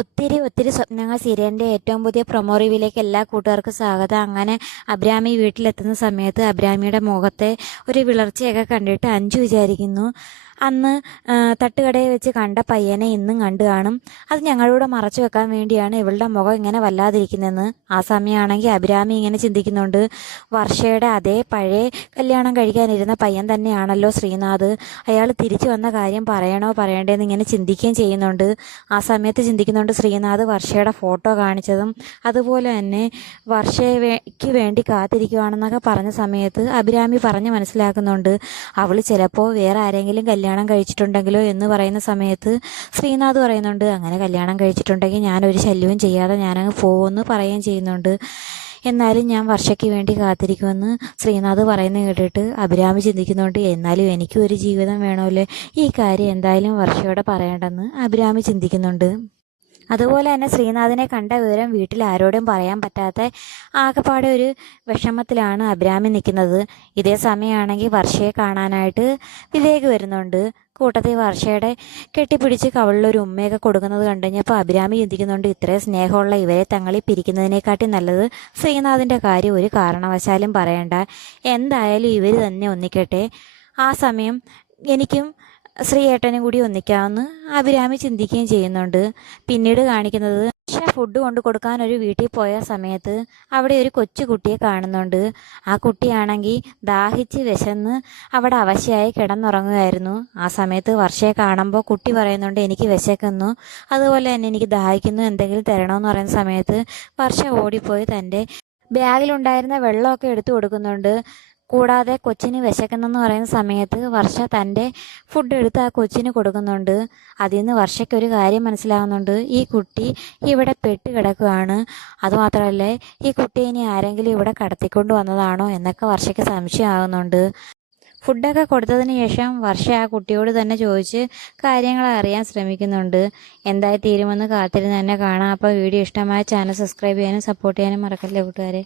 ഒത്തിരി സ്വപ്നങ്ങൾ സീരിയലിൻ്റെ ഏറ്റവും പുതിയ പ്രൊമോ റിവ്യൂയിലേക്ക് എല്ലാ കൂട്ടുകാർക്കും സ്വാഗതം. അങ്ങനെ അബ്രാമി വീട്ടിലെത്തുന്ന സമയത്ത് അബ്രാമിയുടെ മുഖത്തെ ഒരു വിളർച്ചയൊക്കെ കണ്ടിട്ട് അഞ്ചു വിചാരിക്കുന്നു അന്ന് തട്ടുകടയിൽ വെച്ച് കണ്ട പയ്യനെ ഇന്നും കണ്ടു കാണും. അത് ഞങ്ങളോട് മറച്ചു വെക്കാൻ വേണ്ടിയാണ് ഇവളുടെ മുഖം ഇങ്ങനെ വല്ലാതിരിക്കുന്നതെന്ന്. ആ സമയമാണെങ്കിൽ അബ്രാമി ഇങ്ങനെ ചിന്തിക്കുന്നുണ്ട്, വർഷയുടെ അതേ പഴയ കല്യാണം കഴിക്കാനിരുന്ന പയ്യൻ തന്നെയാണല്ലോ ശ്രീനാഥ്. അയാൾ തിരിച്ചു വന്ന കാര്യം പറയണോ പറയണ്ടേന്ന് ഇങ്ങനെ ചിന്തിക്കുകയും ചെയ്യുന്നുണ്ട്. ആ സമയത്ത് ചിന്തിക്കുന്നുണ്ട് ശ്രീനാഥ് വർഷയുടെ ഫോട്ടോ കാണിച്ചതും അതുപോലെ തന്നെ വർഷയ്ക്ക് വേണ്ടി കാത്തിരിക്കുവാണെന്നൊക്കെ പറഞ്ഞ സമയത്ത് അഭിരാമി പറഞ്ഞ് മനസ്സിലാക്കുന്നുണ്ട് അവൾ ചിലപ്പോൾ വേറെ ആരെങ്കിലും കല്യാണം കഴിച്ചിട്ടുണ്ടെങ്കിലോ എന്ന് പറയുന്ന സമയത്ത് ശ്രീനാഥ് പറയുന്നുണ്ട് അങ്ങനെ കല്യാണം കഴിച്ചിട്ടുണ്ടെങ്കിൽ ഞാനൊരു ശല്യവും ചെയ്യാതെ ഞാനങ്ങ് പോകുമെന്ന് പറയുകയും ചെയ്യുന്നുണ്ട്. എന്നാലും ഞാൻ വർഷയ്ക്ക് വേണ്ടി കാത്തിരിക്കുമെന്ന് ശ്രീനാഥ് പറയുന്നത് കേട്ടിട്ട് അഭിരാമി ചിന്തിക്കുന്നുണ്ട്, എന്നാലും എനിക്കും ഒരു ജീവിതം വേണമല്ലോ, ഈ കാര്യം എന്തായാലും വർഷയോടെ പറയേണ്ടെന്ന് അഭിരാമി ചിന്തിക്കുന്നുണ്ട്. അതുപോലെ തന്നെ ശ്രീനാഥിനെ കണ്ട വിവരം വീട്ടിൽ ആരോടും പറയാൻ പറ്റാത്ത ആകെപ്പാടെ ഒരു വിഷമത്തിലാണ് അഭിരാമി നിൽക്കുന്നത്. ഇതേ സമയമാണെങ്കിൽ വർഷയെ കാണാനായിട്ട് വിവേക് വരുന്നുണ്ട്. കൂട്ടത്തിൽ വർഷയുടെ കെട്ടിപ്പിടിച്ച് കവളിലൊരു ഉമ്മയൊക്കെ കൊടുക്കുന്നത് കണ്ടു കഴിഞ്ഞപ്പോൾ അഭിരാമി ചിന്തിക്കുന്നുണ്ട്, ഇത്രയും സ്നേഹമുള്ള ഇവരെ തങ്ങളിൽ പിരിക്കുന്നതിനെക്കാട്ടി നല്ലത് ശ്രീനാഥിൻ്റെ കാര്യം ഒരു കാരണവശാലും പറയണ്ട, എന്തായാലും ഇവർ തന്നെ ഒന്നിക്കട്ടെ, ആ സമയം എനിക്കും ശ്രീയേട്ടനും കൂടി ഒന്നിക്കാമെന്ന് അഭിരാമി ചിന്തിക്കുകയും ചെയ്യുന്നുണ്ട്. പിന്നീട് കാണിക്കുന്നത് ഫുഡ് കൊണ്ടു കൊടുക്കാൻ ഒരു വീട്ടിൽ പോയ സമയത്ത് അവിടെ ഒരു കൊച്ചു കുട്ടിയെ കാണുന്നുണ്ട്. ആ കുട്ടിയാണെങ്കിൽ ദാഹിച്ച് വിശന്ന് അവിടെ അവശയായി കിടന്നുറങ്ങുകയായിരുന്നു. ആ സമയത്ത് വർഷയെ കാണുമ്പോൾ കുട്ടി പറയുന്നുണ്ട് എനിക്ക് വിശക്കുന്നു, അതുപോലെ തന്നെ എനിക്ക് ദാഹിക്കുന്നു, എന്തെങ്കിലും തരണമെന്ന് പറയുന്ന സമയത്ത് വർഷ ഓടിപ്പോയി തൻ്റെ ബാഗിലുണ്ടായിരുന്ന വെള്ളമൊക്കെ എടുത്തു കൊടുക്കുന്നുണ്ട്. കൂടാതെ കൊച്ചിന് വിശക്കുന്നെന്ന് പറയുന്ന സമയത്ത് വർഷ തൻ്റെ ഫുഡ് എടുത്ത് ആ കൊച്ചിന് കൊടുക്കുന്നുണ്ട്. അതിൽ നിന്ന് വർഷയ്ക്കൊരു കാര്യം മനസ്സിലാകുന്നുണ്ട്, ഈ കുട്ടി ഇവിടെ പെട്ട് കിടക്കുകയാണ്, അതുമാത്രമല്ല ഈ കുട്ടിയെ ഇനി ആരെങ്കിലും ഇവിടെ കടത്തിക്കൊണ്ട് വന്നതാണോ എന്നൊക്കെ വർഷയ്ക്ക് സംശയമാകുന്നുണ്ട്. ഫുഡൊക്കെ കൊടുത്തതിന് ശേഷം വർഷ ആ കുട്ടിയോട് തന്നെ ചോദിച്ച് കാര്യങ്ങൾ അറിയാൻ ശ്രമിക്കുന്നുണ്ട്. എന്തായി തീരുമെന്ന് കാത്തിരുന്ന് തന്നെ കാണാം. അപ്പോൾ വീഡിയോ ഇഷ്ടമായ ചാനൽ സബ്സ്ക്രൈബ് ചെയ്യാനും സപ്പോർട്ട് ചെയ്യാനും മറക്കല്ലേ കൂട്ടുകാരെ.